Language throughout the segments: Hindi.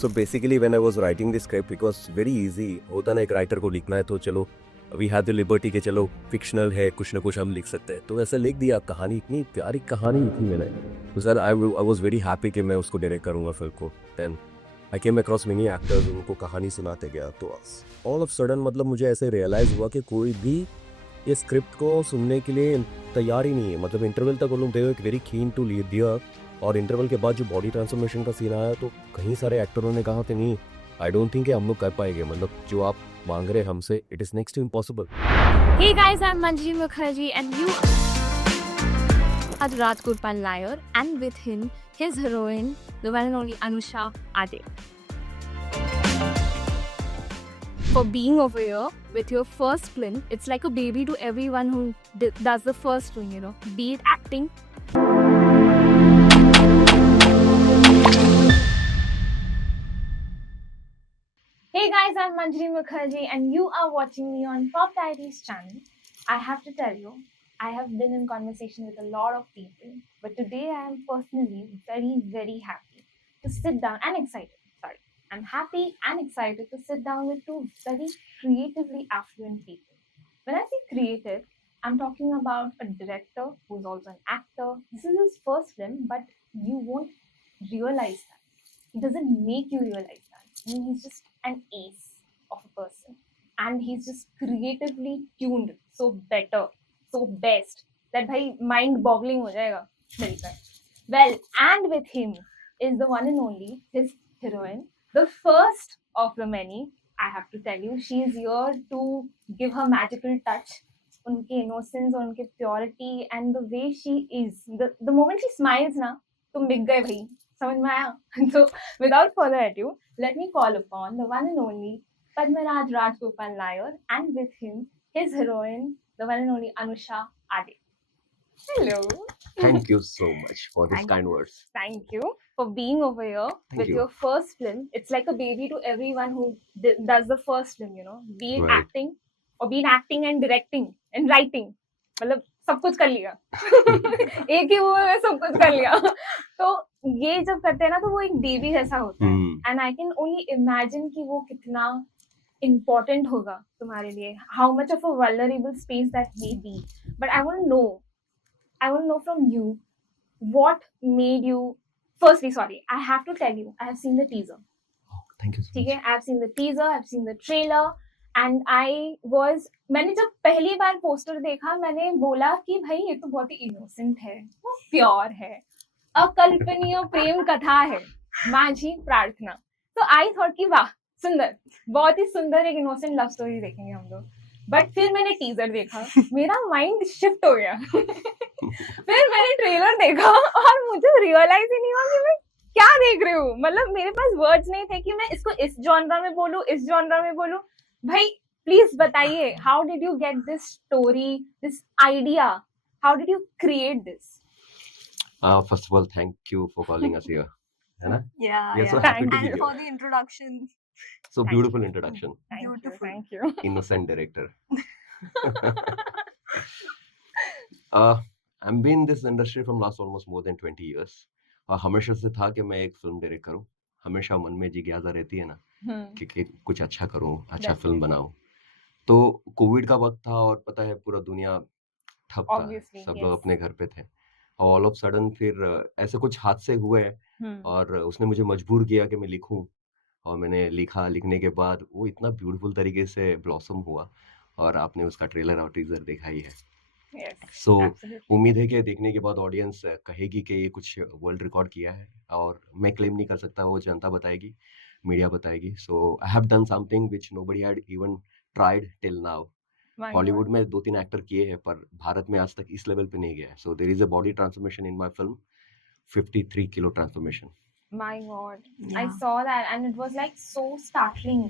So basically when I was writing the script it was very easy. होता ना एक राइटर को लिखना है तो चलो वी हैव द लिबर्टी के चलो फिक्शनल है कुछ ना कुछ हम लिख सकते हैं, तो ऐसा लिख दिया. कहानी इतनी प्यारी कहानी लिखी मैंने, तो sir I was very happy कि मैं उसको डायरेक्ट करूँगा फिल्म को. Then I came across many actors, उनको कहानी सुनाते गया तो ऑल ऑफ सडन मतलब मुझे ऐसे रियलाइज़ हुआ कि कोई भी ये स्क्रिप्ट को सुनने के लिए तैयार ही नहीं है. मतलब इंटरवल तक वो लोग they very keen to lead दिया, और इंटरवल के बाद जो बॉडी ट्रांसफॉर्मेशन का सीन आया तो कहीं सारे एक्टरों ने कहा कि नहीं आई डोंट थिंक हम लोग कर पाएंगे, मतलब जो आप मांग रहे हमसे it is next to impossible. Hey guys, I'm Manjari Mukherjee and you are Raj Gurpal Nair, and with him, his heroine, the one and only Anusha Ade. For being over here with your first film, it's like a baby to everyone who does the first film, you know, be it acting. Hey guys, I'm Manjari Mukherjee and you are watching me on Pop Diaries channel. I have to tell you, I have been in conversation with a lot of people, but today I am personally very happy to sit down and excited. I'm happy and excited to sit down with two very creatively affluent people. When I say creative, I'm talking about a director who's also an actor. This is his first film, but you won't realize that. He doesn't make you realize that. I mean, he's just an ace of a person. And he's just creatively tuned, so better, so best, that bhai mind-boggling ho jayega milkar. Well, and with him is the one and only, his heroine, the first of the many. I have to tell you, she is here to give her magical touch, unki innocence, unki purity, and the way she is. The moment she smiles na, tum big gaye bhai. समझ में आया? So without further ado, let me call upon the one and only Padmaraj Rajgopal Nair, and with him, his heroine, the one and only Anusha Ade. Hello. Thank you so much for these kind words. Thank you for being over here Thank with you. your first film. It's like a baby to everyone who does the first film, you know, be it Right. acting or be it acting and directing and writing. मतलब सब कुछ कर लिया. एक ही मूवी में सब कुछ कर लिया. तो ये जब करते हैं ना तो वो एक बेबी जैसा होता है. And I can only imagine कि वो कितना इम्पोर्टेंट होगा तुम्हारे लिए. How much of a vulnerable space that may be. But I want to know from you what made you. Firstly, sorry, I have to tell you, I have seen the teaser. Oh, thank you so ठीक much. है, I have seen the teaser, I have seen the trailer, and मैंने जब पहली बार पोस्टर देखा मैंने बोला कि भाई ये तो बहुत ही इनोसेंट है, वो प्योर है, अकल्पनीय प्रेम कथा है, माझी प्रार्थना. तो आई थॉट कि वाह सुंदर, बहुत ही सुंदर एक इनोसेंट लव स्टोरी देखेंगे हम लोग. बट फिर मैंने टीजर देखा, मेरा माइंड शिफ्ट हो गया. फिर मैंने ट्रेलर देखा और मुझे रियलाइज ही नहीं हुआ कि मैं क्या देख रही हूँ. मतलब मेरे पास वर्ड्स नहीं थे कि मैं इसको इस जॉनरा में बोलूं, इस जॉनरा में बोलूं. भाई प्लीज बताइए, how did you get this story, this idea, how did you create this? First of all, thank you for calling us here. है ना? Yeah, We are yeah. so happy to be And here. for the introduction. So beautiful introduction. Beautiful. Thank you. Innocent director. I've been in this industry from last almost more than 20 years. हमेशा से था कि मैं एक फिल्म डायरेक्ट करूं. हमेशा मन में जिज्ञासा रहती है ना कि कुछ अच्छा करूं, अच्छा फिल्म बनाऊं. तो कोविड का वक्त था और पता है पूरा दुनिया ठप था. Obviously, सब yes. लोग अपने घर पे थे. ऑल ऑफ सडन फिर ऐसे कुछ हादसे हुए और उसने मुझे मजबूर किया कि मैं लिखूं. और मैंने लिखा. लिखने के बाद वो इतना ब्यूटीफुल तरीके से ब्लॉसम हुआ और आपने उसका ट्रेलर और टीजर देखा ही है. Yes, सो absolutely. उम्मीद है कि देखने के बाद ऑडियंस कहेगी कि ये कुछ वर्ल्ड रिकॉर्ड किया है, और मैं क्लेम नहीं कर सकता, वो जनता बताएगी, मीडिया बताएगी. So I have done something which nobody had even tried till now. My Hollywood God. में 2-3 एक्टर किए हैं पर भारत में आज तक इस लेवल पे नहीं गया. So there is a body transformation in my film, 53 kilo transformation. My God, I Yeah. saw that and it was like so startling.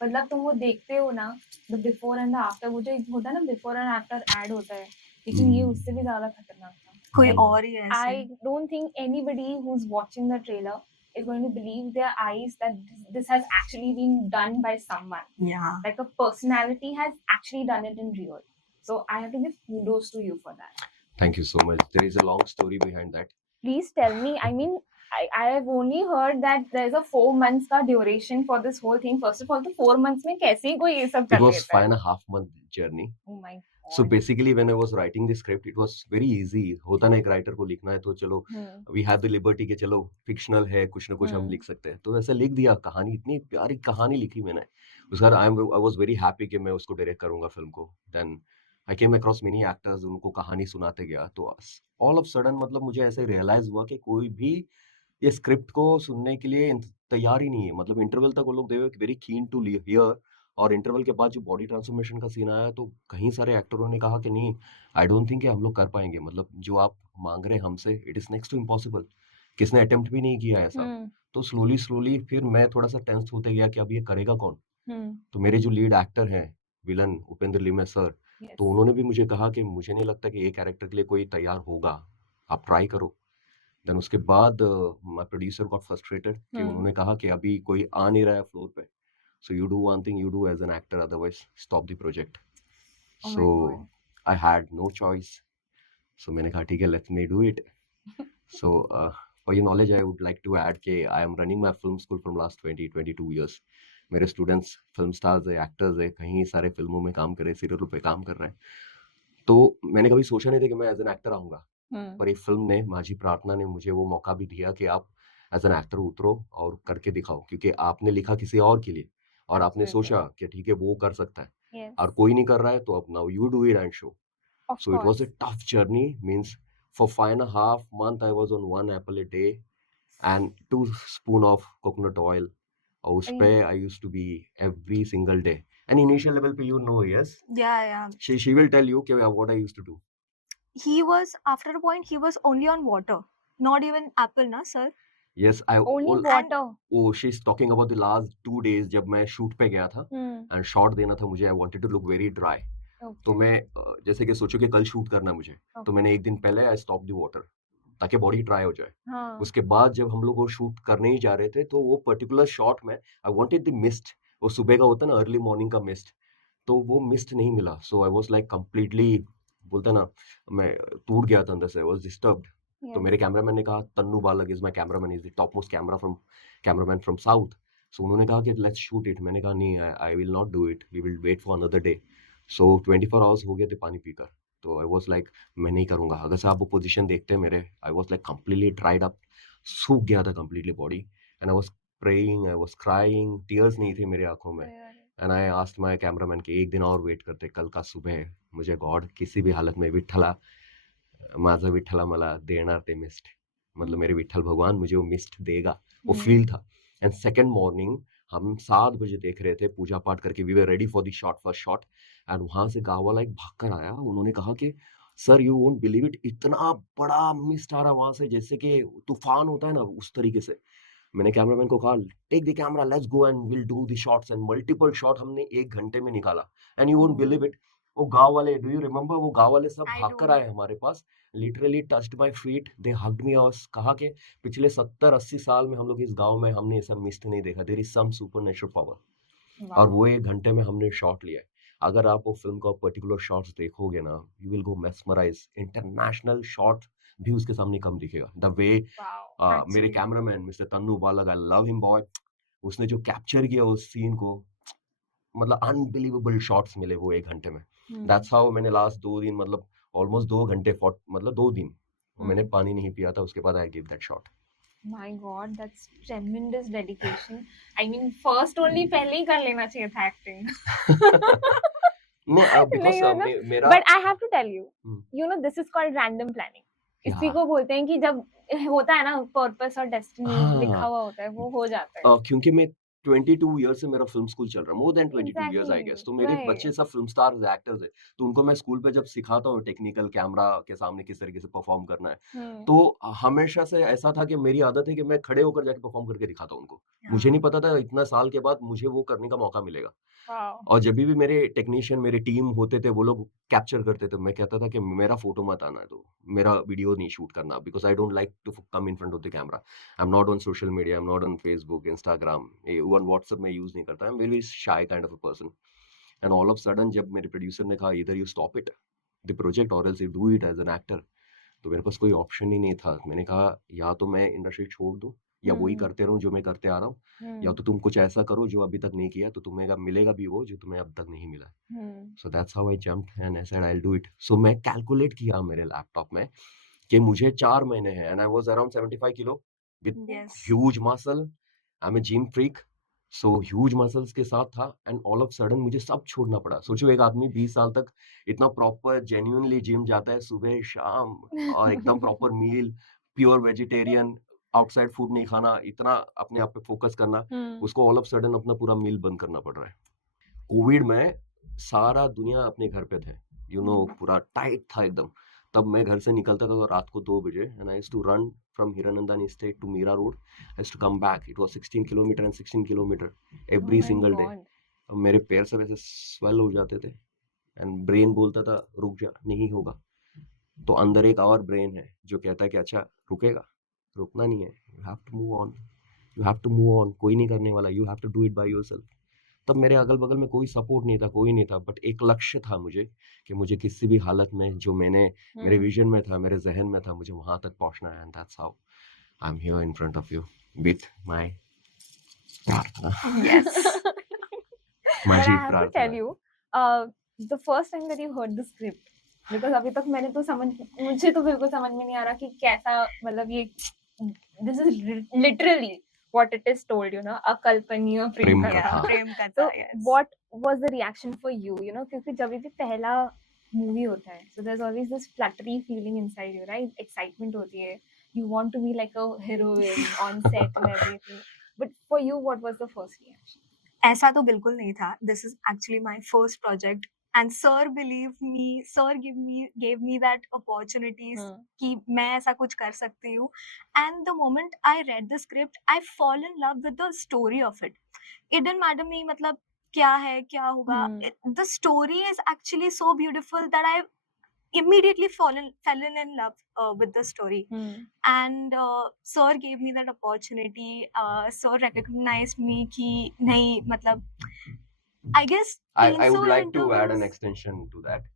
मतलब तुम वो देखते हो ना, the before and the after, वो जो एक होता है ना before and after ad होता है, लेकिन ये उससे भी ज्यादा खतरनाक था. कोई Like, और ही ऐसे. I don't think anybody who's watching the trailer is going to believe their eyes that this has actually been done by someone. Yeah. Like a personality has actually done it in real. So I have to give kudos to you for that. Thank you so much. There is a long story behind that. Please tell me, I mean, I have only heard that there's a 4 months का duration for this whole thing. First of all, तो 4 months में कैसे कोई ये सब It कर was लेता है? 5.5 month journey. Oh my So god. basically when I was writing the script, it was very easy. होता ना एक राइटर को लिखना है तो चलो we had the liberty कि चलो फिक्शनल है, कुछ ना कुछ हम लिख सकते हैं, तो ऐसा लिख दिया. कहानी, इतनी प्यारी कहानी लिखी मैंने. उसके बाद I was very happy कि मैं उसको डायरेक्ट करूंगा फिल्म को. Then I came across many actors, उनको कहानी सुनाते गया, तो all of sudden मतलब मुझे ऐसे रियलाइज हुआ कि कोई भी ये स्क्रिप्ट को सुनने के लिए तैयार ही नहीं है. मतलब इंटरवल तक वो लोग they were very keen to hear, और इंटरवल के बाद जो बॉडी ट्रांसफॉर्मेशन का सीन आया तो कहीं सारे एक्टरों ने कहा कि नहीं, आई डोंट थिंक हम लोग कर पाएंगे. मतलब जो आप मांग रहे हैं हमसे, it is next to impossible. किसने अटेम्प्ट भी नहीं किया ऐसा. तो स्लोली स्लोली फिर मैं थोड़ा सा टेंस होते गया कि अब ये करेगा कौन. तो मेरे जो लीड एक्टर हैं, विलन उपेंद्र लिमय सर, तो उन्होंने भी मुझे कहा कि मुझे नहीं लगता कि ये कैरेक्टर के लिए कोई तैयार होगा, आप ट्राई करो. देन उसके बाद माय प्रोड्यूसर गॉट फ्रस्ट्रेटेड कि उन्होंने कहा कि अभी कोई आ नहीं रहा है फ्लोर पे, so you do one thing, you do as an actor, otherwise stop the project. Oh my So God. I had no choice. So मैंने कहा ठीक है, let me do it. So for your knowledge, I would like to add कि I am running my film school from last 22 years. मेरे स्टूडेंट्स फिल्म स्टार्स है, एक्टर्स है, कहीं सारे फिल्मों में काम कर रहे हैं, सीरियलों पे काम कर रहे हैं. तो मैंने कभी सोचा नहीं था कि मैं एज एन एक्टर आऊँगा, पर ये फिल्म ने, माझी प्रार्थना ने मुझे वो मौका भी दिया कि आप एज एन एक्टर उतरो और करके दिखाओ, क्योंकि आपने लिखा किसी और के लिए और आपने सोचा कि ठीक है वो कर सकता है, और कोई नहीं कर रहा है, तो अब now you do it and show. So it was a tough journey. Means for 5.5 months I was on 1 apple a day and 2 spoon of coconut oil. और उस पे I used to be every single day. And initial level पे you know, yes? Yeah. She will tell you कि what I used to do. He was, after a point, he was only on water, not even apple, na sir? Yes, I Only water. Oh, she's talking about the last 2 days जब मैं शूट पे गया था and शॉट देना था मुझे. I wanted to look very dry. तो मैं जैसे कि सोचो कि कल शूट करना मुझे, तो मैंने एक दिन पहले आई स्टॉप द वाटर ताकि बॉडी ड्राई हो जाए. उसके बाद जब हम लोग वो शूट करने ही जा रहे थे, तो वो पर्टिकुलर शॉट में आई वांटेड द मिस्ट. वो सुबह का होता है ना, अर्ली मॉर्निंग का मिस्ट, तो वो मिस्ट नहीं मिला. सो आई वाज लाइक कंप्लीटली, बोलता ना, मैं टूट गया था अंदर से, आई वाज डिस्टर्ब्ड. तो मेरे कैमरामैन ने कहा, Tannu Balak is my cameraman, is the top most cameraman from south. So उन्होंने कहा कि लेट्स शूट इट. मैंने कहा नहीं, I will not do it, we will wait for another day. So 24 hours हो गए थे पानी पीकर. तो आई वाज लाइक मैं नहीं करूँगा. अगर से आप वो पोजीशन देखते हैं मेरे, आई was like completely dried up, सूख गया था completely body. And I was praying, I was crying, tears नहीं थे मेरे आंखों में. And I asked my cameraman कि एक दिन और वेट करते, कल का सुबह मुझे गॉड किसी भी हालत में, विठ्ठला माझा विठ्ठला मला देणार ते मिस्ट, मतलब मेरे विठ्ठल भगवान मुझे वो मिस्ट देगा, वो फील था. एंड सेकेंड मॉर्निंग हम 7 बजे देख रहे थे, पूजा पाठ करके we were ready for the shot, first shot. And वहां से गाँव वाला एक भाग कर आया. उन्होंने कहा कि sir you won't believe it, इतना बड़ा मिस्ट आ रहा वहां से, जैसे कि तूफान होता है ना, उस तरीके से. मैंने कैमरामैन को कहा, take the camera, let's go and will do the shots. And multiple shot हमने 1 घंटे में निकाला. And you won't believe it, वो गाँव वाले, डू यू रिमेम्बर, वो गाँव वाले सब भाग कर आए हमारे पास, literally touched my feet, they hugged me और कहा कि पिछले 70-80 साल में हम लोग इस गांव में हमने ऐसा मिस्ट नहीं देखा, there is some supernatural power. और वो 1 घंटे में हमने शॉट लिया. अगर आप वो फिल्म का पर्टिकुलर शॉट्स देखोगे ना, you will go mesmerise. International shot भी उसके सामने कम दिखेगा. द वे मेरे कैमरामैन मिस्टर तन्नू बालक, आई लव हिम बॉय, उसने जो कैप्चर किया उस सीन को, मतलब अनबिलीवेबल शॉट्स मिले वो 1 घंटे में. दैट्स हाउ मैंने लास्ट 2 दिन, मतलब ऑलमोस्ट 2 घंटे, मतलब 2 दिन मैंने पानी नहीं पिया था. उसके बाद I give that shot. My God, that's tremendous dedication. I mean, first only पहले ही कर लेना चाहिए था acting. No, because मेरा. But I have to tell you, you know, this is called random planning. इसी को बोलते हैं कि जब होता है ना, पर्पस और डेस्टिनी लिखा हुआ होता है, वो हो जाता है. क्योंकि मैं 22 ईयर्स से मेरा फिल्म स्कूल चल रहा है, more than 22 years I guess. तो मेरे बच्चे सब फिल्म स्टार्स, एक्टर्स है, तो उनको मैं स्कूल पे जब सिखाता हूँ टेक्निकल कैमरा के सामने किस तरीके से परफॉर्म करना है, तो हमेशा से ऐसा था कि मेरी आदत है कि मैं खड़े होकर जाके परफॉर्म करके दिखाता हूँ उनको. मुझे नहीं पता था इतना साल के बाद मुझे वो करने का मौका मिलेगा. और जब भी मेरे टेक्नीशियन, मेरे टीम होते थे, वो लोग कैप्चर करते थे, मैं कहता था कि मेरा फोटो मत आना है, तो मेरा वीडियो नहीं शूट करना, because I don't like to come in front of the camera. I am not on social media, I am not on Facebook, Instagram, even WhatsApp में यूज नहीं करता. I am very shy kind of a person. And all of sudden जब मेरे प्रोड्यूसर ने कहा, either you stop it the project और else you do it as an actor, तो मेरे पास कोई ऑप्शन ही नहीं था। मैंने कहा या तो मैं इंडस्ट्री छोड़ दूं या वही हम्म करते रहूं जो मैं करते आ रहा हूँ, या तो तुम कुछ ऐसा करो जो अभी तक नहीं किया, तो तुम्हें मिलेगा भी वो जो तुम्हें अब तक नहीं मिला। So that's how I jumped and I said I will do it. So मैं कैलकुलेट किया मेरे लैपटॉप में कि मुझे 4 महीने हैं, and I was around 75 kilo with Yes. Huge muscle. I am a gym freak, so huge muscles के साथ था, एंड ऑल ऑफ सडन मुझे सब छोड़ना पड़ा। सोचो एक आदमी 20 साल तक इतना प्रॉपर जेन्युइनली जिम जाता है सुबह शाम, और एकदम proper meal, pure vegetarian, outside food नहीं खाना, इतना अपने आप पे फोकस करना, उसको ऑल ऑफ सडन अपना पूरा मील बंद करना पड़ रहा है। कोविड में सारा दुनिया अपने घर पे थे, पूरा टाइट था एकदम। तब मैं घर से निकलता था तो रात को 2 बजे, and I used to run from Hiranandani Estate to Mira Road. I used to come back, it was 16 kilometre and 16 kilometre every single day. अब मेरे पैर सब ऐसे स्वेल हो जाते थे, एंड ब्रेन बोलता था रुक जा, नहीं होगा। तो अंदर एक और ब्रेन है जो कहता है कि अच्छा रुकेगा, रुकना नहीं है, you have to move on, you have to move on, कोई नहीं करने वाला, you have to do it by yourself. तब मेरे अगल बगल में कोई सपोर्ट नहीं था, कोई नहीं था, बट एक लक्ष्य था मुझे कि मुझे किसी भी हालत में जो मेरे विजन में था, मेरे जहन में था, मुझे वहां तक पहुंचना है। And that's how I am here in front of you with my प्रार्थना। Yes. But माझी I have to प्रार्थना। tell you, the first time that you heard the script, because अभी तक मुझे तो बिल्कुल समझ में नहीं आ रहा कि कैसा, मतलब ये this is literally what it is told, अकल्पनीय प्रेम प्रेम कथा। कथा। Prem So Katha, yes. what was the reaction for you, क्योंकि जब भी पहला मूवी होता है, so there's always this fluttery feeling inside you, right? Excitement होती है, you want to be like a heroine on set and everything. But for you, what was the first reaction? ऐसा तो बिल्कुल नहीं था. This is actually my first project, and sir believed me. Sir gave me that opportunities कि मैं ऐसा कुछ कर सकती हूँ. And the moment I read the script, I fall in love with the story of it. It didn't matter me मतलब क्या है, क्या होगा. The story is actually so beautiful that I immediately fell in love with the story. And sir gave me that opportunity. Sir recognized me कि नहीं, मतलब I guess I would like to add an interviews- extension to that.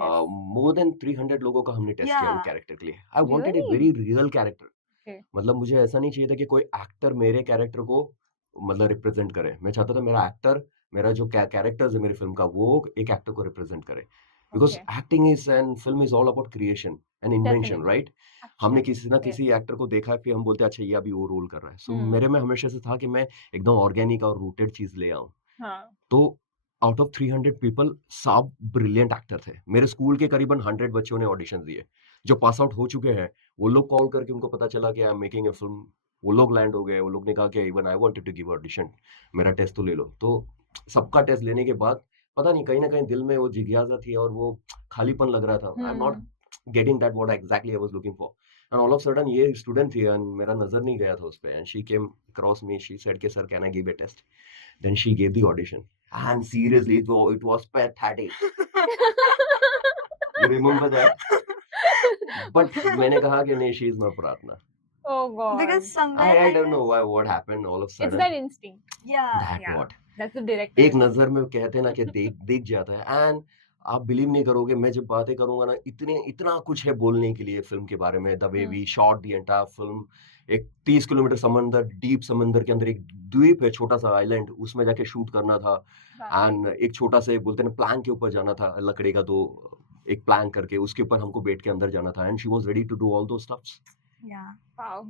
Yes. More than 300 लोगों का हमने टेस्ट किया वो Yeah. कैरेक्टर के लिए. I wanted a Really? very real character. Okay. मतलब मुझे ऐसा नहीं चाहिए था कि कोई एक्टर मेरे कैरेक्टर को मतलब रिप्रेजेंट करे. मैं चाहता था मेरा एक्टर, मेरा जो कैरेक्टर्स है मेरी फिल्म का, वो एक एक्टर को रिप्रेजेंट करे. Because Okay. acting is and film is all about creation and invention, Definitely. right? हमने Absolutely. किसी ना Yes. किसी एक्टर को देखा है, फिर हम बोलते हैं अच्छा ये अभी वो रोल कर रहा है. सो Hmm. मेरे में हमेशा से था कि मैं एकदम ऑर्गेनिक और रूटेड चीज ले आऊं. हाँ. तो आउट ऑफ 300 पीपल सब ब्रिलियंट एक्टर थे. मेरे स्कूल के करीबन 100 बच्चों ने ऑडिशन दिए. जो पास आउट हो चुके हैं वो लोग कॉल करके उनको पता चला कि I am making a film, वो लोग लैंड हो गए. वो लोग ने कहा कि even I wanted to give audition, मेरा टेस्ट तो ले लो. तो सबका टेस्ट लेने के बाद पता नहीं कहीं ना कहीं दिल में वो जिज्ञासा थी और वो खालीपन लग रहा था. I am not getting that what exactly I was looking for. And all of sudden ये स्टूडेंट थी एंड मेरा नजर नहीं गया था उस पे, and she came across me, she said के sir can I give a test. Then she gave the audition, and seriously, it was pathetic. You remember that? But मैंने कहा कि नहीं, she is my Pratna. Oh God. Because somewhere I don't know what happened all of a It's sudden. that instinct. Yeah. That Yeah. what? That's the director. एक नजर में कहते हैं ना कि देख जाता है. And आप बिलीव नहीं करोगे, मैं जब बातें करूंगा ना, इतना कुछ है बोलने के लिए फिल्म के बारे में. The way we shot the entire film. एक 30 किलोमीटर समंदर, डीप समंदर के अंदर एक द्वीप है, छोटा सा आइलैंड, उसमें जाके शूट करना था. एंड एक छोटा सा बोलते हैं प्लान के ऊपर जाना था, लकड़ी का, तो एक प्लान करके उसके ऊपर हमको बैठ के अंदर जाना था. And she was ready to do all the stuffs. Yeah. Wow.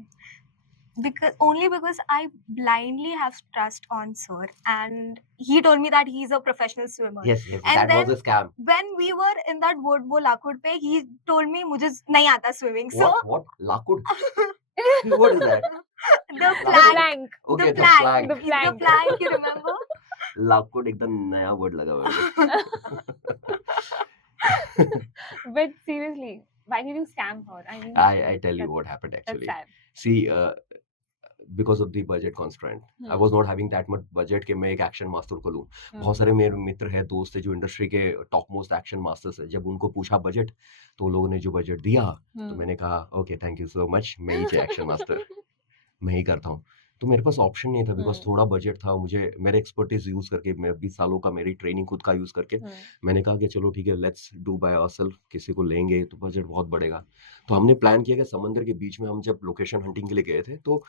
Because I blindly have trust on sir, and he told me that he's a professional swimmer. Yes, And that was a scam. When we were in that boat, वो लाकुड पे, he told me मुझे नहीं आता swimming. So What? Lakud? What is that? the The plank, plank. Okay, the plank, The plank. the plank, you remember? लाकुड एकदम नया वर्ड लगा मेरे को. But seriously, why did you scam her? I mean, I tell you that's- what happened that's actually. sad. See, because of the budget constraint, I was not having that much budget कि मैं एक एक्शन मास्टर को लूं. बहुत सारे मेरे मित्र हैं, दोस्त हैं जो इंडस्ट्री के टॉप मोस्ट एक्शन मास्टर्स हैं. जब उनको पूछा बजट, तो उन लोगों ने जो बजट दिया, तो मैंने कहा okay thank you so much, मैं ही एक्शन मास्टर मैं ही करता हूँ. तो मेरे पास ऑप्शन नहीं था बिकॉज हम्म। थोड़ा बजट था, मुझे मेरे एक्सपर्टीज यूज करके, मैं 20 सालों का मेरी ट्रेनिंग खुद का यूज करके मैंने कहा कि चलो ठीक है, लेट्स डू बाय आवरसेल्फ, किसी को लेंगे तो बजट बहुत बढ़ेगा। तो हमने प्लान किया कि समंदर के बीच में हम जब लोकेशन हंटिंग के लिए गए थे, तो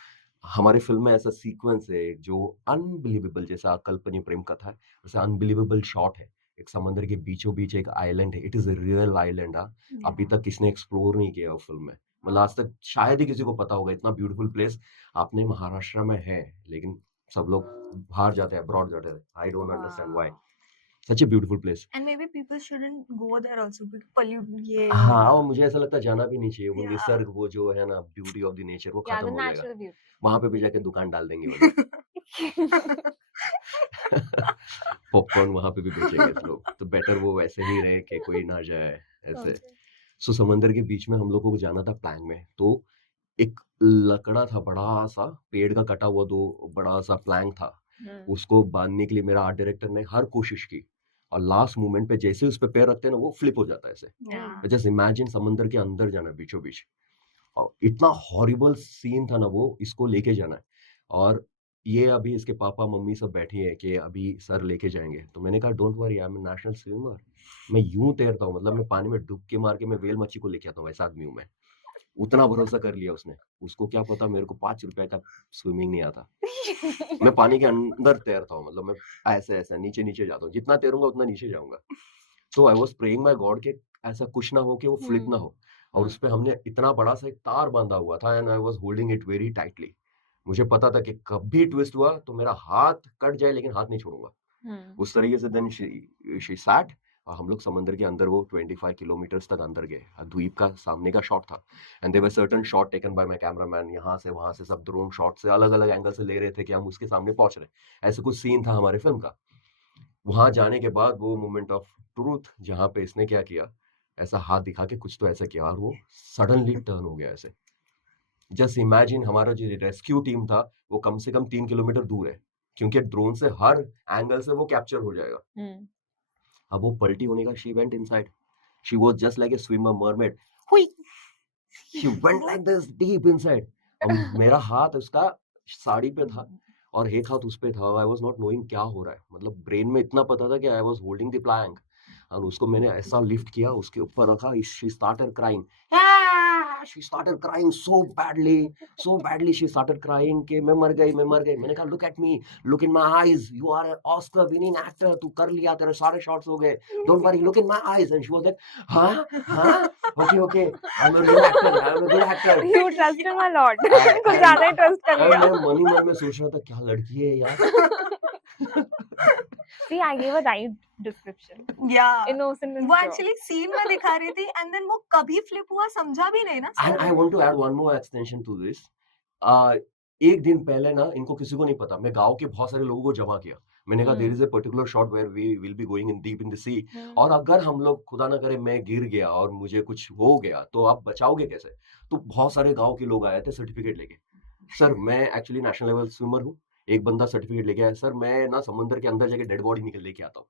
हमारे फिल्म में ऐसा सीक्वेंस है जो अनबिलीवेबल, जैसा कल्पनीय प्रेम कथा है वैसे अनबिलीवेबल शॉट है। एक समंदर के बीचों बीच एक आइलैंड है, it is a real island. अभी तक किसने एक्सप्लोर नहीं किया वो फिल्म में, मतलब आज तक शायद ही किसी को पता होगा, इतना ब्यूटीफुल प्लेस आपने महाराष्ट्र में है, लेकिन सब लोग बाहर जाते हैं, अब्रॉड जाते हैं। I don't understand why such a beautiful place. And maybe people shouldn't go there also because pollute ये हाँ, और मुझे ऐसा लगता है जाना भी नहीं चाहिए, वो Yeah. निसर्ग, वो जो है ना ब्यूटी ऑफ द नेचर, वो Yeah, खत्म the हो जाएगा। natural beauty. वहां पे भी जाके दुकान डाल देंगे वो लोग। पॉपकॉर्न वहां पे भी बेचेंगे लोग, तो बेटर वो वैसे ही रहे कि कोई ना जाए ऐसे। Okay. सो समंदर के बीच में हम लोगों को जाना था प्लान में, तो एक लकड़ा था बड़ा सा, पेड़ का कटा हुआ, दो बड़ा सा प्लैंक था, उसको बांधने के लिए मेरा आर्ट डायरेक्टर ने हर कोशिश की, और लास्ट मोमेंट पे जैसे उस पे पैर रखते हैं ना, वो फ्लिप हो जाता है ऐसे। Yeah. जस्ट इमेजिन समंदर के अंदर जाना बीचों बीच, और इतना हॉरिबल सीन था ना वो, इसको लेके जाना है। और ये अभी इसके पापा मम्मी सब बैठी है कि अभी सर लेके जाएंगे, तो मैंने कहा don't worry, I am national swimmer, मैं यूं तैरता हूँ, मतलब मैं पानी में डुबकी मार के मैं वेल मच्छी को लेके आता हूँ, ऐसा आदमी हूँ मैं। उतना भरोसा कर लिया उसने, उसको क्या पता मेरे को 5 रुपए का स्विमिंग नहीं आता। मैं पानी के अंदर तैरता हूँ, मतलब मैं ऐसे ऐसे नीचे नीचे जाता हूँ, जितना तैरूंगा उतना नीचे जाऊंगा। तो I was praying my God के ऐसा कुछ ना हो कि वो फ्लिप ना हो, और उस पे हमने इतना बड़ा सा एक तार बांधा हुआ था, and I was holding it very tightly. मुझे पता था कि कभी ट्विस्ट हुआ तो मेरा हाथ कट जाए लेकिन हाथ नहीं छोड़ूंगा। उस तरीके से देन शी सैट, और हम लोग समंदर के अंदर, वो 25 किलोमीटर्स तक अंदर गए। द्वीप का सामने का शॉट था, and there were certain shot taken by my cameraman, यहाँ से वहां से सब ड्रोन शॉट से अलग अलग एंगल से ले रहे थे कि हम उसके सामने पहुंच रहे, ऐसे कुछ सीन था हमारे फिल्म का। वहां जाने के बाद वो मोमेंट ऑफ ट्रूथ, जहां पे इसने क्या किया, ऐसा हाथ दिखा के कुछ तो ऐसा किया, और वो सडनली टर्न हो गया ऐसे। जस्ट इमेजिन, हमारा जो रेस्क्यू टीम था वो कम से कम 3 किलोमीटर दूर है, क्योंकि ड्रोन से हर एंगल से वो कैप्चर हो जाएगा। अब वो पलटी होने का, she went inside, she was just like a swimmer mermaid, हुई, she went like this deep inside. और मेरा हाथ उसका साड़ी पे था और एक हाथ उस पे था, आई वाज नॉट नोइंग क्या हो रहा है, मतलब ब्रेन में इतना पता था कि I was holding the plank, और उसको मैंने ऐसा लिफ्ट किया, उसके ऊपर रखा, she started crying, she started crying so badly she started crying कि मैं मर गई। मैंने कहा look at me, look in my eyes, you are an Oscar winning actor, तू कर लिया, तेरे सारे शॉट्स हो गए, don't worry, look in my eyes, and she was like हाँ okay I'm a real actor, I'm a good actor। You trust him a lot. कुछ ज्यादा ही ट्रस्ट कर लिया। मैं मन ही मन में सोच रहा था क्या लड़की है यार। See, I gave a right description. Yeah. Innocent and वो pure. एक्चुअली सीन में दिखा रही थी, एंड देन वो कभी फ्लिप हुआ समझा भी नहीं ना। And I want to add one more extension to this. एक दिन पहले ना, इनको किसी को नहीं पता, मैं गांव के बहुत सारे लोगों को जमा किया। मैंने कहा there is a particular shot where we will be going in deep in the sea, और अगर हम लोग खुदा ना करे मैं गिर गया और मुझे कुछ हो गया तो आप बचाओगे कैसे। तो बहुत सारे गांव के लोग आए थे सर्टिफिकेट लेके, सर मैं एक्चुअली नेशनल लेवल स्विमर हूँ। एक बंदा सर्टिफिकेट लेके आया, सर मैं ना समुद्र के अंदर जाके डेड बॉडी निकल लेके आता हूँ।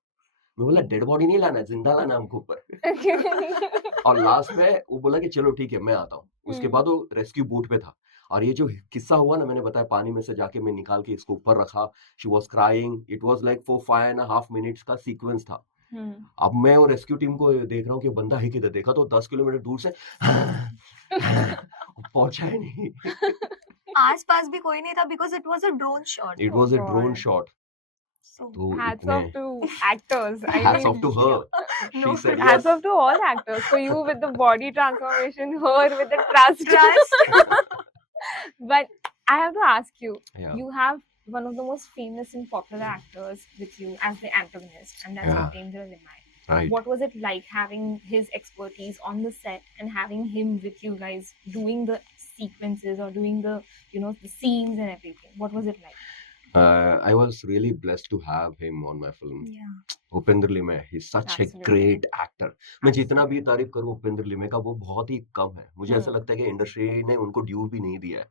मैं बोला डेड बॉडी नहीं लाना, जिंदा लाना हमको ऊपर। और लास्ट में वो बोला कि चलो ठीक है मैं आता हूँ। उसके बाद वो रेस्क्यू बोट पे था, और ये जो किस्सा हुआ ना, मैंने बताया पानी में से जाके मैं निकाल के इसको ऊपर रखा, she was crying, it was like 4-5.5 minutes का सीक्वेंस था। अब मैं वो रेस्क्यू टीम को देख रहा हूँ कि बंदा है किधर, देखा तो 10 किलोमीटर दूर से पहुंचा ही नहीं। आसपास भी कोई नहीं था because it was a drone shot. It was a drone shot. तो hats off to actors. I hats mean, off to her. No, She said hats yes. off to all actors. For you with the body transformation, her with the trust. But I have to ask you, Yeah. you have one of the most famous and popular actors with you as the antagonist, and that's Yeah. Jitendra Limai. Right. What was it like having his expertise on the set and having him with you guys doing the sequences or doing the, you know, the scenes and everything? What was it like? I was really blessed to have him on my film. Yeah. Upendra Limaye, he's such a Absolutely. great actor. मैं जितना भी तारीफ करूं उपेंद्र लिमे का, वो बहुत ही कम है। मुझे ऐसा लगता है कि इंडस्ट्री ने उनको ड्यू भी नहीं दिया है।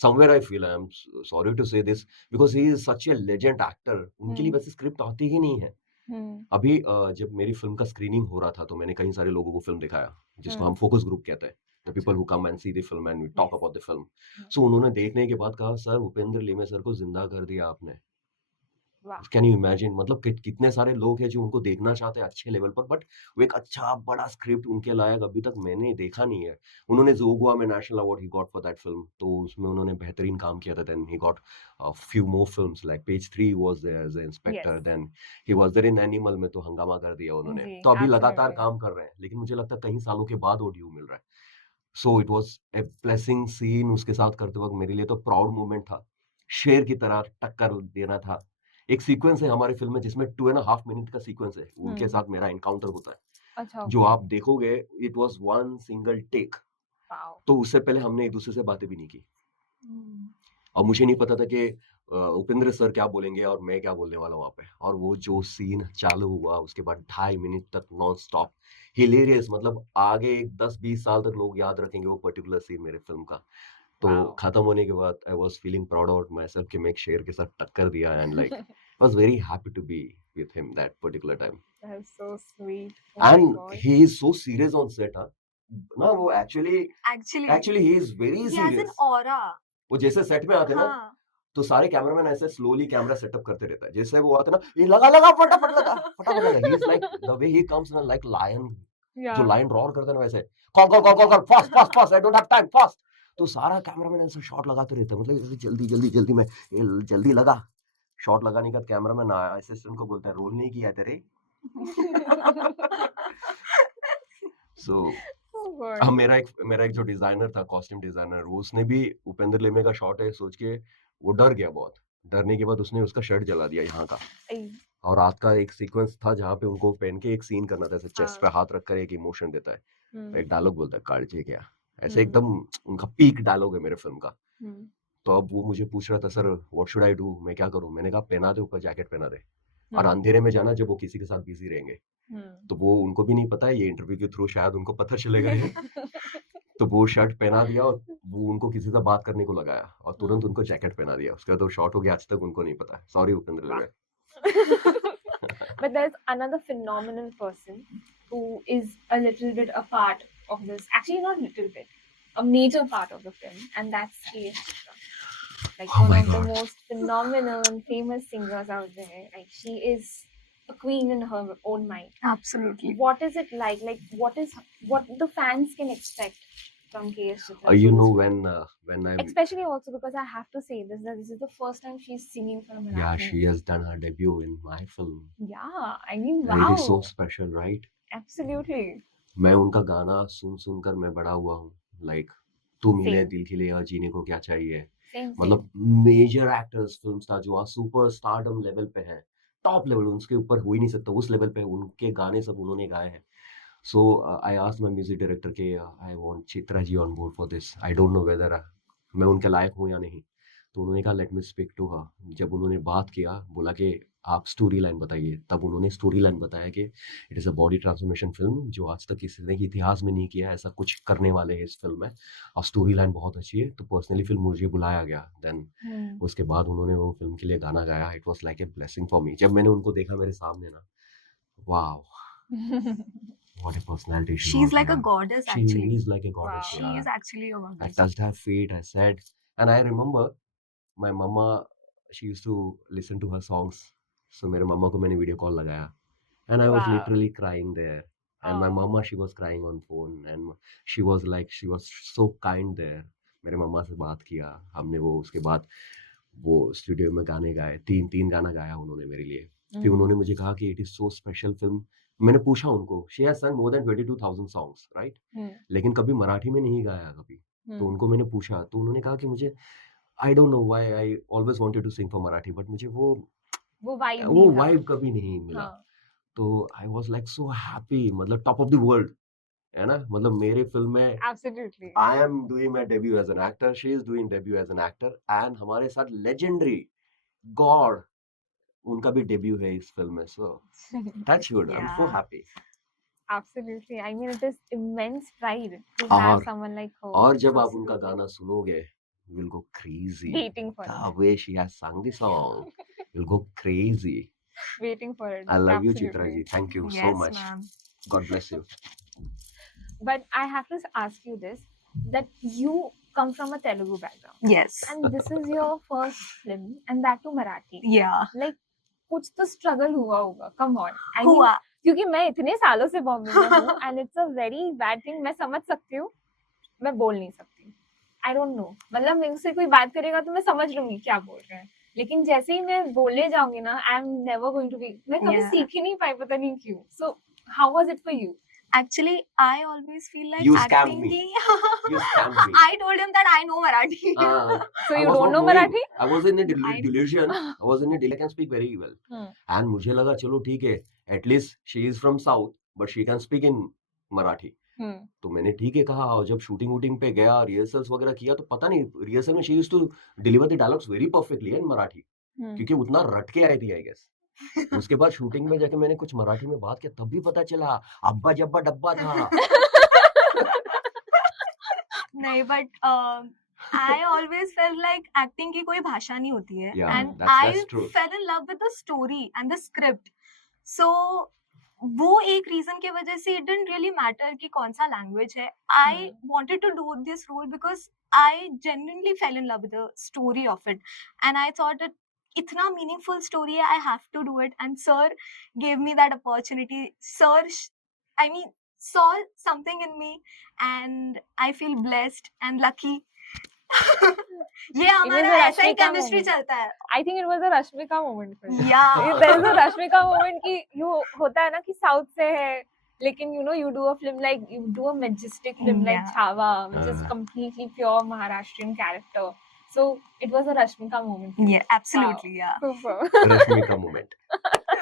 Somewhere I feel, I am sorry to say this, because he is such a legend actor. उनके लिए वैसे स्क्रिप्ट आती ही नहीं है। अभी जब मेरी फिल्म का स्क्रीनिंग हो रहा था तो मैंने कई सारे लोगों को फिल्म दिखाया, जिसको हम फोकस ग्रुप कहते हैं। The people who come and see the film and we talk Yes. About the film. Hmm. So उन्होंने देखने के बाद कहा, सर उपेंद्र लिमे सर को जिंदा कर दिया आपने. Wow. कैन यू इमेजिन, मतलब कितने सारे लोग हैं जो उनको देखना चाहते हैं अच्छे लेवल पर, बट वो एक अच्छा बड़ा स्क्रिप्ट उनके लायक अभी तक मैंने देखा नहीं है. उन्होंने जोगुआ में national award he got for that film, तो उसमें उन्होंने बेहतरीन काम किया था. Then he got few more films like Page 3 was there as inspector. Yes. Then he was there in Animal में, तो हंगामा कर दिया उन्होंने. जी, तो अभी लगातार absolutely. काम कर रहे हैं, लेकिन मुझे लगता है कई सालों के बाद वो ड्यू मिल रहा है. So it was a blessing scene उसके साथ करते वक्त. मेरे लिए तो प्राउड मोमेंट था. शेर की तरह टक्कर देना था. एक सीक्वेंस है हमारी फिल्म में जिसमें 2.5 मिनट का सीक्वेंस है, उनके साथ मेरा एनकाउंटर होता है. अच्छा, जो okay. आप देखोगे, it was one single take. Wow. तो उससे पहले हमने एक दूसरे से बातें भी नहीं की, Hmm. और मुझे नहीं पता था कि उपेंद्र सर क्या बोलेंगे और मैं क्या बोलने वाला हूँ वहाँ पे. और वो जो सीन चालू हुआ, उसके बाद 2.5 मिनट तक नॉन स्टॉप हिलेरियस. मतलब आगे 10-20 साल तक लोग याद रखेंगे वो पर्टिकुलर सीन मेरे फिल्म का. तो Wow. खत्म होने के बाद I was feeling proud about myself कि मैं एक शेर के साथ टक्कर दिया. And like was very happy to be with him that particular time. That's so sweet. Oh my and God. He is so serious on set. ना वो actually Actually, he is very he has an serious. aura. वो जैसे सेट में आते ना, हाँ. तो सारे कैमरामैन ऐसे स्लोली कैमरा सेटअप करते रहता है. जैसे वो आता है ना, ये लगा लगा फटाफट लगा फटाफट लगा. He is like the way he comes ना, लाइक लायन. जो Yeah. लायन रॉर करता है ना, वैसे call call call call fast fast fast, I don't have time, fast. तो सारा कैमरामैन ऐसे शॉट लगाते रहता है, मतलब ऐसे जल्दी जल्दी जल्दी में, ये जल्दी लगा. शॉट लगाने के बाद कैमरामैन असिस्टेंट को बोलता है, रोल नहीं किया तेरे. सो Oh God. मेरा एक जो डिजाइनर था, कॉस्ट्यूम डिजाइनर, वो उसने भी उपेंद्र लिमे का शॉट है सोच के वो डर गया बहुत. डरने के बाद उसने उसका शर्ट जला दिया यहाँ का. Ay. और रात का एक सीक्वेंस था जहाँ पे उनको पहन के एक सीन करना था, ऐसे चेस्ट पे हाँ. हाथ रखकर एक इमोशन देता है. Hmm. एक डायलॉग बोलता है, काढ़े क्या. ऐसे Hmm. एकदम उनका पीक डायलॉग है मेरे फिल्म का. Hmm. तो अब वो मुझे पूछ रहा था, sir what should I do, मैं क्या करूं. मैंने कहा पहना दे, ऊपर जैकेट पहना दे, और Hmm. अंधेरे में जाना जब वो किसी के साथ बिजी रहेंगे. Hmm. तो वो उनको भी नहीं पता है, ये इंटरव्यू के थ्रू शायद उनको पता चलेगा ये. तो वो शर्ट पहना दिया और वो उनको किसी से बात करने को लगाया, और तुरंत उनको जैकेट पहना दिया. उसके बाद वो शॉर्ट हो गया. आज तक उनको नहीं पता. Sorry Upendra Limaye. But there's another phenomenal person who is a little bit a part of this. Actually, not little bit, a major part of the film, and that's K.S. Chitra. Like Oh one my of the God. most phenomenal and famous singers out there. Like she is a queen in her own mind. Absolutely. What is it like? Like what the fans can expect from K.S. Chitra? You through know, this when I especially also because I have to say this, that this is the first time she's singing for a Marathi yeah, she movie. has done her debut in my film. Yeah, I mean, And it is so wow, special, right? absolutely. मैं उनका गाना सुन सुनकर मैं बड़ा हुआ हूँ. लाइक तू मिले Same. दिल के लिए और जीने को क्या चाहिए. Same. मतलब मेजर एक्टर्स फिल्म स्टार जो आज सुपर स्टारडम लेवल पे हैं, टॉप लेवल, उसके ऊपर हो ही नहीं सकता. उस लेवल पे उनके गाने सब उन्होंने गाए हैं. So I asked my music director के I want Chitra ji on board for this. I don't know whether मैं उनके लायक हूँ या नहीं. तो उन्होंने कहा let me speak to her. जब उन्होंने बात किया, बोला कि आप स्टोरी लाइन बताइए. तब उन्होंने स्टोरी लाइन बताया कि it is a body transformation film जो आज तक किसी ने इतिहास में नहीं किया, ऐसा कुछ करने वाले हैं इस फिल्म में, और स्टोरी लाइन बहुत अच्छी है. तो पर्सनली फिल्म मुझे बुलाया गया. देन उसके बाद उन्होंने वो फिल्म के लिए गाना गाया. It was like a blessing for me. जब मैंने उनको देखा मेरे सामने ना, wow, what a personality she She's was, like a man. goddess, She actually. is like a goddess. Wow. She Yeah. is actually a I goddess. touched her feet. I said, and I remember my mama. She used to listen to her songs. So मेरे मम्मा को मैंने वीडियो कॉल लगाया, and I was Wow. literally crying there. And my Oh. mama, she was crying on phone, and she was so kind there. मेरे मम्मा से बात किया हमने. वो उसके बाद वो स्टूडियो में गाने गाए. तीन गाना गाया उन्होंने मेरे लिए. फिर उन्होंने मुझे कहा कि it is so special film. मैंने पूछा उनको, she has sung more than 22,000 songs, right, लेकिन कभी मराठी में नहीं गाया कभी. तो उनको मैंने पूछा, तो उन्होंने कहा कि मुझे I don't know why I always wanted to sing for Marathi, but मुझे वो वाइब कभी नहीं मिला. तो I was like so happy. मतलब टॉप ऑफ द वर्ल्ड है ना. मतलब मेरे फिल्म में Absolutely. I am doing my debut as an actor, she is doing debut as an actor, and हमारे साथ लेजेंडरी गॉड उनका भी डेब्यू है इस फिल्म में. सो touch wood, I am so Yeah. Happy. Absolutely. I mean, it is immense pride to और- have someone like her. और जब आप Absolutely. उनका गाना सुनोगे, you will go crazy. Waiting for The it. way she has sung the song, you'll go crazy. Waiting for it. I love you, Absolutely. Chitra ji. Thank you so Yes, much. ma'am. God bless you. But I have to ask you this. that you come from a Telugu background Yes. and this is your first film and that too Marathi. Yeah. Like कुछ तो struggle हुआ होगा. Come on. I mean, हुआ. क्योंकि मैं इतने सालों से बॉम्बे में हूँ and it's a very bad thing. मैं समझ सकती हूँ, मैं बोल नहीं सकती. I don't know. मतलब मेरे से कोई बात करेगा तो मैं समझ लूंगी क्या बोल रहे हैं. लेकिन जैसे ही मैं बोलने जाऊंगी ना, I'm never going to be. मैं कभी Yeah. सीख ही नहीं पाई, पता नहीं क्यों. So how was it for you? Actually, I always feel like You scammed acting me. ki- You scammed me. I told him that I know Marathi. So I you was don't not know knowing. Marathi? I was in a I- delusion. I was in a delusion. I can speak very well. And मुझे लगा चलो ठीक है. At least she is from South, but she can speak in Marathi. तो मैंने ठीक है कहा. और जब शूटिंग वूटिंग पे गया, रिहर्सल्स वगैरह किया, तो पता नहीं रिहर्सल में she used to deliver the dialogues very perfectly in Marathi. क्योंकि उतना रट के आई थी आई गेस. उसके बाद शूटिंग में जाके मैंने कुछ मराठी में बात किया, तब भी पता चला अब्बा जब्बा डब्बा था. नहीं, but I always felt like acting की कोई भाषा नहीं होती है. Yeah, And that's I true. fell in love with the story and the script. So वो एक रीजन की वजह से it didn't really matter कि कौन सा लैंग्वेज है. I wanted to do this role because I genuinely fell in love with the story of it, and I thought that इतना meaningful story है, I have to do it. And sir gave me that opportunity. Sir, I mean, saw something in me, and I feel blessed and lucky. ये हमारा a ऐसा ही Rashmika केमिस्ट्री moment. चलता है. I think it was a Rashmika moment for you. Yeah. There is a Rashmika moment कि you होता है ना कि South से है, लेकिन you know you do a film like you do a majestic film like Yeah. Chhava, which is हाँ. completely pure Maharashtrian character. So it was a Rashmika moment. for you. Yeah, absolutely. Yeah. Super. Rashmika moment.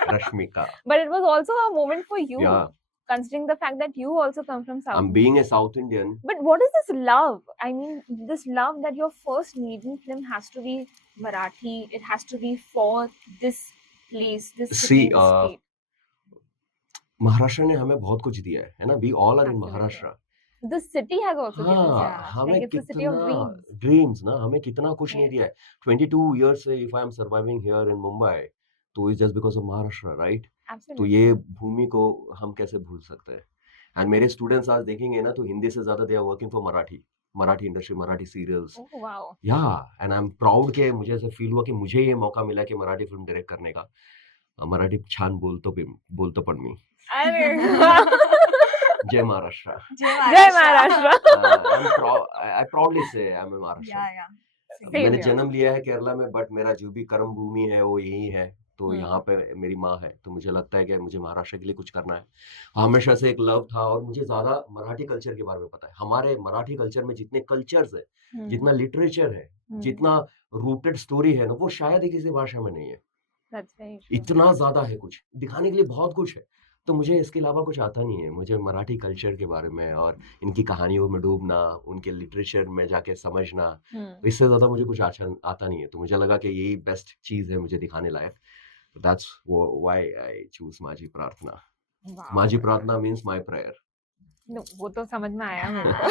Rashmika. But it was also a moment for you, Yeah. considering the fact that you also come from South. I'm being a South Indian. But what is this love? I mean, this love that your first maiden film has to be Marathi. It has to be for this place, this city, See, this state. Maharashtra ने हमें बहुत कुछ दिया है ना. We all are in Absolutely. Maharashtra. The city has also given हाँ, us. हमें Like it's a city of कितना dreams. ड्रीम्स ना, हमें कितना कुछ नहीं Yes. दिया है. 22 years से if I am surviving here in Mumbai, तो it's just because of Maharashtra, right? तो Absolutely. ये भूमि को हम कैसे भूल सकते हैं. एंड मेरे स्टूडेंट्स आज देखेंगे ना, तो हिंदी से ज्यादा they are working for Marathi industry, Marathi serials. Oh wow. Yeah and I am proud के मुझे ऐसे फील हुआ कि मुझे ये मौका मिला कि मराठी फिल्म डायरेक्ट करने का. मराठी छान बोलतो पण मी. अरे. जय महाराष्ट्र. Jai Maharashtra. आई प्राउडली से I am Maharashtra. Yeah, yeah. Same मैंने here. जन्म लिया है केरला में, बट मेरा जो भी कर्म भूमि है वो यही है. तो हम्म. यहाँ पे मेरी माँ है, तो मुझे लगता है कि मुझे महाराष्ट्र के लिए कुछ करना है. हमेशा से एक लव था, और मुझे ज्यादा मराठी कल्चर के बारे में पता है. हमारे मराठी कल्चर में जितने कल्चर्स है, जितना लिटरेचर है, जितना रूटेड स्टोरी है ना, वो शायद ही किसी भाषा में नहीं है. That's very true. इतना ज्यादा है, कुछ दिखाने के लिए बहुत कुछ है. तो मुझे इसके अलावा कुछ आता नहीं है. मुझे मराठी कल्चर के बारे में और इनकी कहानियों में डूबना, उनके लिटरेचर में जाके समझना, इससे ज्यादा मुझे कुछ आता नहीं है. तो मुझे लगा कि यही बेस्ट चीज है मुझे दिखाने लायक. दैट्स व्हाई आई चूज माझी प्रार्थना. Wow. माझी प्रार्थना मीन्स माय प्रेयर. No, वो तो समझ में आया मेरे को.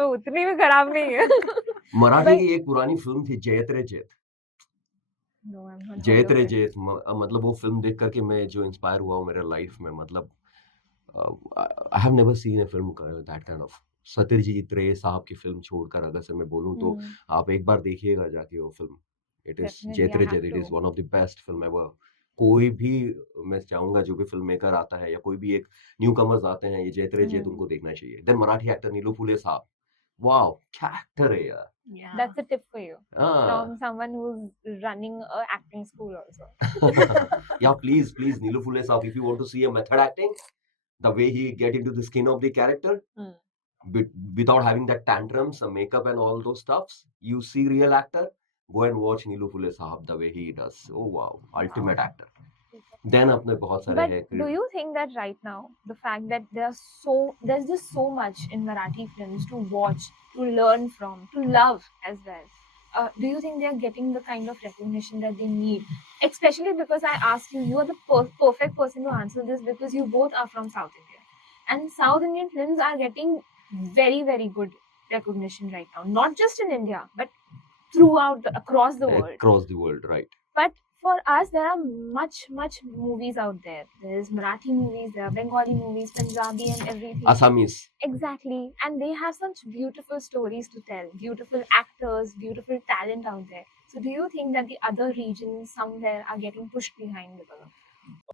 वो उतनी भी खराब नहीं है. मराठी की एक पुरानी फिल्म थी जयत रे जयत. No, I'm not Jayant heard रे of it. जयत, मतलब वो फिल्म देख करके मैं जो इंस्पायर हुआ हूँ मेरे लाइफ में. मतलब I have never seen A film that kind of. Satyajit रे साहब की फिल्म छोड़कर अगर से मैं बोलूँ तो आप एक बार देखिएगा जाके वो फिल्म. It is Definitely, Jait I Re have Jait. It is to. One of the best film ever. कोई भी, मैं चाहूंगा जो भी फिल्म मेकर आता है या कोई भी एक न्यू कमर्स आते हैं, ये जयत रे जयत उनको देखना चाहिए. देन मराठी एक्टर नीलू फुले साहब, वाओ क्या एक्टर है यार. Yeah. That's a tip for you हाँ. from someone who's running a acting school also. Yeah, please, Neelu Phule Saab, if you want to see a method acting, the way he get into the skin of the character, without having that tantrums, makeup and all those stuffs, you see real actor, go and watch Neelu Phule Saab, the way he does. Oh wow, ultimate actor. Then अपने बहुत सारे But हैं. do you think that right now, the fact that there's just so much in Marathi films to watch, to learn from, to love as well, do you think they are getting the kind of recognition that they need? Especially because I asked you, you are the perfect person to answer this because you both are from South India. And South Indian films are getting very, very good recognition right now. Not just in India, but across the world. Across the world, right. But for us, there are much movies out there. There's Marathi movies, there are Bengali movies, Punjabi and everything. Assamese. Exactly. And they have such beautiful stories to tell, beautiful actors, beautiful talent out there. So do you think that the other regions somewhere are getting pushed behind because of?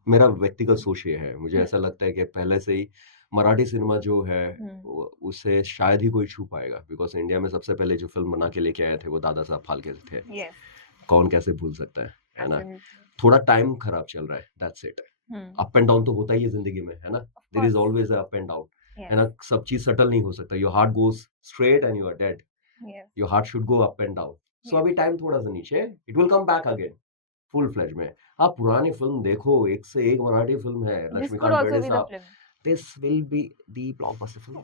मेरा व्यक्तिगत सोच ये है, मुझे हम्म। ऐसा लगता है कि पहले से ही मराठी सिनेमा जो है उसे शायद ही कोई छू पाएगा, बिकॉज इंडिया में सबसे पहले जो फिल्म बना के लेके आए थे वो दादा साहब फाल्के थे। Yes. कौन कैसे भूल सकता है ना? Absolutely. थोड़ा टाइम खराब चल रहा है, that's it. Up and down तो होता ही है जिंदगी में, है ना? There is course. Always up and down, Yes. है ना? सब चीज सटल नहीं हो सकता। Your heart goes straight and you are dead. Yes. Your heart should go up and down. So Yes. अभी टाइम थोड़ा सा नीचे, it will come back again full fledge में। आप पुरानी फिल्म देखो, एक से एक मराठी फिल्म है, This could Laxmikant also Berde be the साहब। film. This will be the blockbuster film.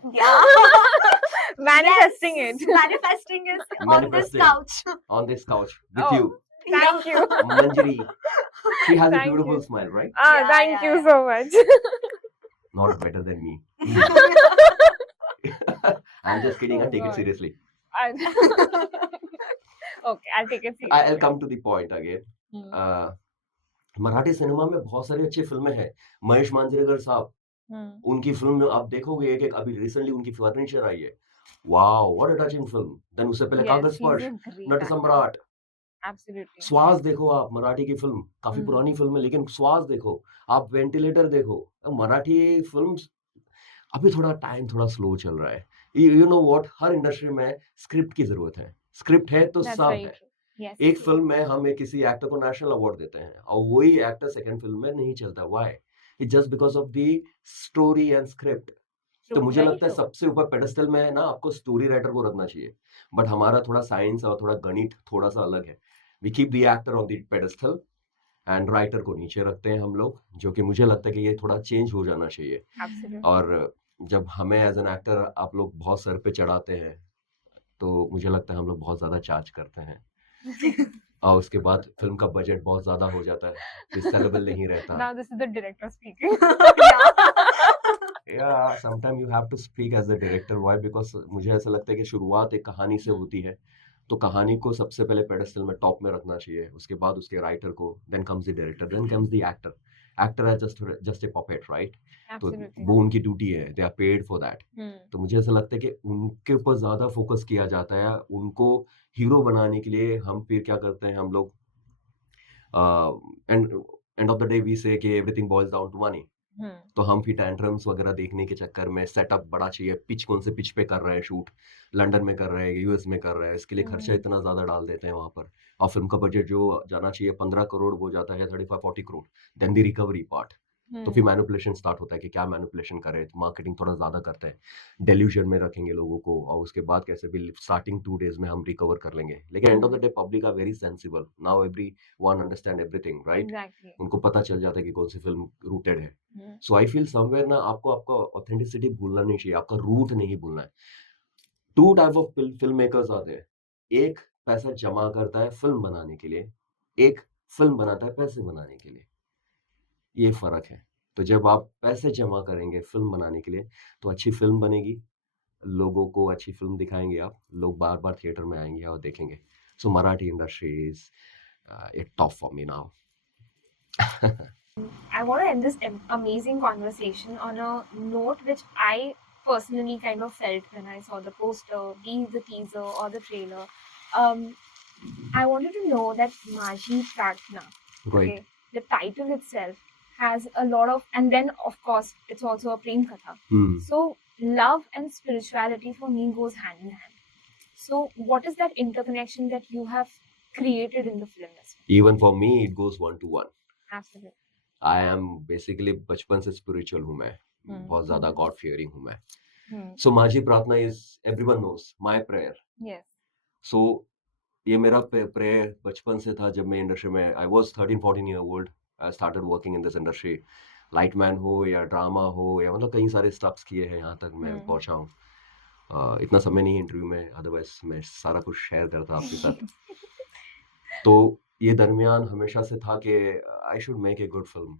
Manifesting Yes, it. manifesting is on this Manifesting. couch. On this couch with Oh. you, Thank you. Manjari. She has a Thank beautiful you. smile, right? Yeah, Thank yeah, you yeah. so much. Not better than me. I'm just kidding. I Oh, take it God. seriously. Okay, I'll take it seriously. I'll come to the point again. Hmm. Marathi cinema में बहुत सारी अच्छी फिल्में हैं। महेश मांजरेकर साहब, Hmm. उनकी फिल्म में आप देखोगे एक एक, अभी रिसेंटली उनकी फर्नीचर आई है। Wow, what a touching film. Then उससे पहले Yes, कागज he's स्पर्श, a great नट actor. सम्राट, Absolutely. स्वास देखो आप, मराठी की फिल्म, काफी हम्म। पुरानी फिल्म है लेकिन स्वास देखो आप, वेंटिलेटर देखो। मराठी फिल्म अभी थोड़ा टाइम थोड़ा स्लो चल रहा है। You know what, her industry में स्क्रिप्ट की जरूरत है। स्क्रिप्ट है तो That's सब very है। true. Yes. एक फिल्म में हम एक किसी एक्टर को नेशनल अवार्ड देते हैं और वही एक्टर सेकंड फिल्म में नहीं चलता। Why? It just because of the story and script. तो True, मुझे very लगता है true. सबसे ऊपर पेडेस्टल में है ना, आपको स्टोरी राइटर को रखना चाहिए। बट हमारा थोड़ा साइंस और थोड़ा गणित थोड़ा सा अलग है। We keep the actor on the pedestal and writer को नीचे रखते हैं हम लोग, जो कि मुझे लगता है कि ये थोड़ा चेंज हो जाना चाहिए। Absolutely. और जब हमें एज एन एक्टर आप लोग बहुत सर पे चढ़ाते हैं तो मुझे लगता है हम लोग बहुत ज्यादा चार्ज करते हैं और उसके बाद फिल्म का बजट बहुत ज्यादा हो जाता है, रिसेलेबल नहीं रहता। Now this is the director speaking. Yeah, sometimes you have to speak as a director. Why? Because मुझे ऐसा लगता है कि शुरुआत एक कहानी से होती है, तो कहानी को सबसे पहले पेडेस्टल में टॉप में रखना चाहिए, उसके बाद उसके राइटर को, then comes the director, then comes the actor. Actor है just a puppet, right? तो Absolutely. वो उनकी ड्यूटी है, they are paid for that. Hmm. तो मुझे ऐसा लगता है कि उनके ऊपर ज्यादा फोकस किया जाता है। उनको हीरो बनाने के लिए हम फिर क्या करते हैं हम लोग, end of the day we say कि everything boils down to money. Hmm. तो हम फिर टेंट्रम्स वगैरह देखने के चक्कर में सेटअप बड़ा चाहिए, पिच कौन से पिच पे कर रहे हैं शूट, लंदन में कर रहे हैं, यूएस में कर रहे हैं, इसके लिए खर्चा इतना ज्यादा डाल देते हैं वहां पर, और फिल्म का बजट जो जाना चाहिए 15 करोड़ वो जाता है 35-40 crore. Then the recovery part, तो फिर मैनिपुलेशन स्टार्ट होता है कि क्या मैनिपुलेशन करें, तो मार्केटिंग थोड़ा ज्यादा करते हैं, डेल्यूजन में रखेंगे लोगों को, और उसके बाद कैसे भी स्टार्टिंग 2 days में हम रिकवर कर लेंगे। लेकिन end of the day public are very sensible now, everyone understand everything, right? Exactly. उनको पता चल जाता है कि कौन सी फिल्म रूटेड है। Hmm. So I feel somewhere ना, आपको आपका ऑथेंटिसिटी भूलना नहीं चाहिए, आपका रूट नहीं भूलना है। 2 टाइप ऑफ फिल्म मेकर्स आते हैं, एक पैसा जमा करता है फिल्म बनाने के लिए, एक फिल्म बनाता है पैसे बनाने के लिए, ये फर्क है। तो जब आप पैसे जमा करेंगे फिल्म बनाने के लिए तो अच्छी फिल्म बनेगी, लोगों को अच्छी फिल्म दिखाएंगे आप, लोग बार बार थिएटर में आएंगे और देखेंगे। So Marathi industry is it top for me now. I want to end this amazing conversation on a note which I personally kind of felt when I saw the poster, be it the teaser or the trailer. I wanted to know that Majhi Prarthna, Right. okay, the title itself has a lot of, and then of course it's also a prem katha. Hmm. So love and spirituality for me goes hand in hand. So what is that interconnection that you have created in the film as well? Even for me it goes 1 to 1. Absolutely. I am basically बचपन से स्पिरिचुअल हूँ मैं, बहुत ज्यादा गॉड फियरिंग हूँ मैं। सो माझी प्रार्थना is, everyone knows, my prayer. Yes. सो ये मेरा प्रेयर बचपन से था। जब मैं इंडस्ट्री में, I was 13-14 year old, I started working in this industry. Lightman हो या ड्रामा हो या मतलब कई सारे स्टॉप्स किए हैं, यहाँ तक मैं पहुंचा हूँ। इतना समय नहीं इंटरव्यू में, अदरवाइज मैं सारा कुछ शेयर करता आपके साथ। तो ये दरमियान हमेशा से था कि I should make a good film,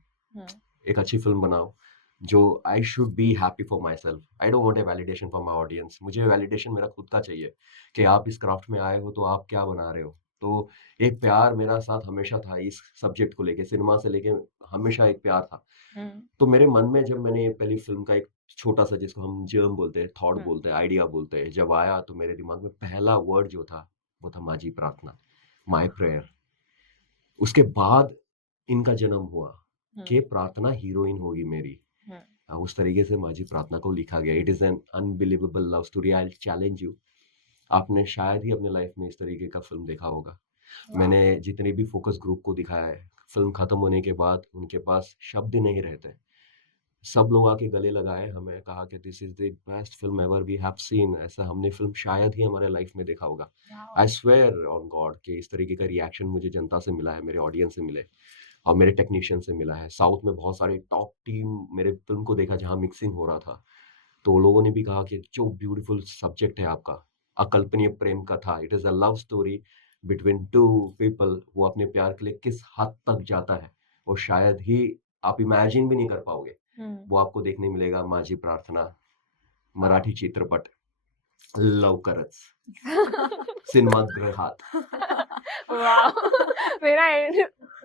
एक अच्छी फिल्म बनाओ जो I should be happy for my self. I don't want a validation for my audience, मुझे वैलिडेशन मेरा खुद का चाहिए कि आप इस क्राफ्ट में आए हो तो आप क्या बना रहे हो, तो एक प्यार मेरा साथ हमेशा था इस सब्जेक्ट को लेके, सिनेमा से लेके हमेशा एक प्यार था। तो मेरे मन में जब मैंने पहली फिल्म का एक छोटा सा, जिसको हम जर्म बोलते हैं, थॉट हम्म। बोलते हैं, आइडिया बोलते हैं, जब आया तो मेरे दिमाग में पहला वर्ड जो था वो था माझी प्रार्थना, माय प्रेयर। उसके बाद इनका जन्म हुआ कि प्रार्थना हीरोइन होगी मेरी। उस तरीके से माझी प्रार्थना को लिखा गया। It is an unbelievable love story. I challenge you, आपने शायद ही अपने लाइफ में इस तरीके का फिल्म देखा होगा। मैंने जितने भी फोकस ग्रुप को दिखाया है, फिल्म खत्म होने के बाद उनके पास शब्द नहीं रहते। सब लोग आके गले लगाए, हमें कहा कि this is the best film ever we have seen. ऐसा हमने फिल्म शायद ही हमारे लाइफ में देखा होगा। आई स्वेयर ऑन गॉड कि इस तरीके का रिएक्शन मुझे जनता से मिला है, मेरे ऑडियंस से मिले और मेरे टेक्नीशियन से मिला है। साउथ में बहुत सारे टॉप टीम मेरे फिल्म को देखा जहाँ मिक्सिंग हो रहा था, तो लोगों ने भी कहा कि जो ब्यूटीफुल सब्जेक्ट है आपका, अकल्पनीय प्रेम कथा, it is a love story between two people. वो अपने प्यार के लिए किस हद तक जाता है वो शायद ही आप इमेजिन भी नहीं कर पाओगे। वो आपको देखने मिलेगा माझी प्रार्थना, मराठी चित्रपट लवकरच सिनेमागृहात। वाह मेरा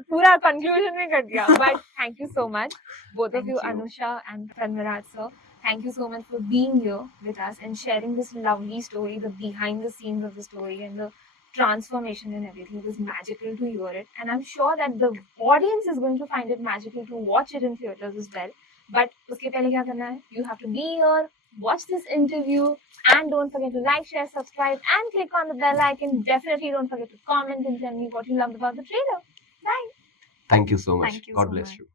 पूरा कंक्लूजन में कट गया। But thank you so much both of Thank you, you. Anusha and Pranviraj sir. Thank you so much for being here with us and sharing this lovely story, the behind the scenes of the story and the transformation and everything. It was magical to hear it, and I'm sure that the audience is going to find it magical to watch it in theaters as well. But uske pehle kya karna hai? You have to be here, watch this interview, and don't forget to like, share, subscribe, and click on the bell icon. Definitely don't forget to comment and tell me what you loved about the trailer. Bye. Thank you so much. Thank you God so bless much. you.